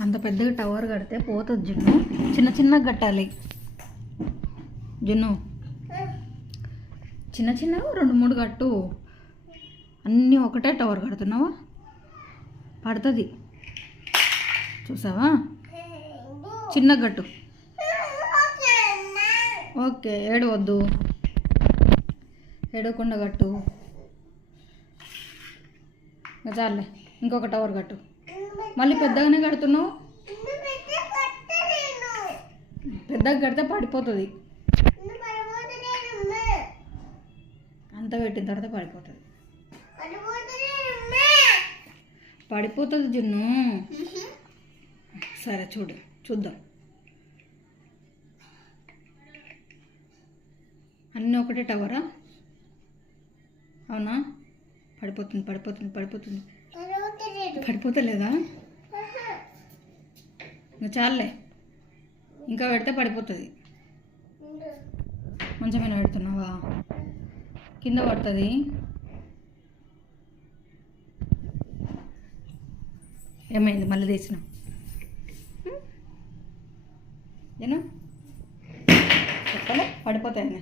అంత పెద్దగా టవర్ కడితే పోతుంది జున్ను. చిన్న చిన్నగా కట్టాలి జున్ను. చిన్న చిన్నగా 2-3 కట్టు. అన్నీ ఒకటే టవర్ కడుతున్నావా? పడుతుంది చూసావా? చిన్న గట్టు. ఓకే, ఏడవద్దు, ఏడవకుండా కట్టు. చాలే, ఇంకొక టవర్ కట్టు. మళ్ళీ పెద్దగానే కడుతున్నావు. పెద్దగా కడితే పడిపోతుంది. అంత పెట్టిన తర్వాత పడిపోతుంది. పడిపోతుంది జున్ను. సరే చూద్దాం. అన్నీ ఒకటే టవరా? అవునా? పడిపోతుంది. పడిపోతలేదా? చాలే, ఇంకా పెడితే పడిపోతుంది. మంచమైన పెడుతున్నావా? కింద పడుతుంది. ఏమైంది? మళ్ళీ తీసిన ఏనా? చెప్పలే పడిపోతాయి.